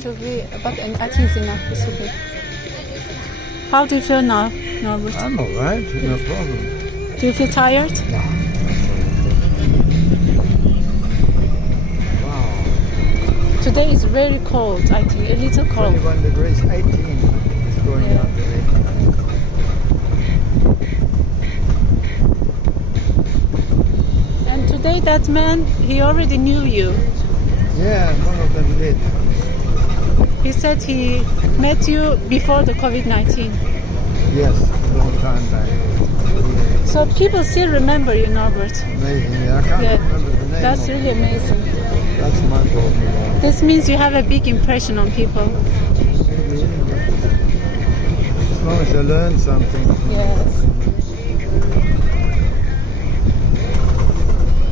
should be, but I think it's enough. It's okay. How do you feel now, Norbert? I'm all right, no problem. Do you feel tired? No. Wow. Today is very cold, I think, a little cold. 21 degrees, 18 is going Yeah. on today. And today that man, he already knew you. Yeah, one of them did. He said he met you before the COVID-19. Yes, a long time back. Yeah. So people still remember you, Norbert. Amazing. Yeah, I can't Yeah, remember the name. that's of really it. amazing. That's my problem. This means you have a big impression on people. Maybe, but as long as I learn something. Yes.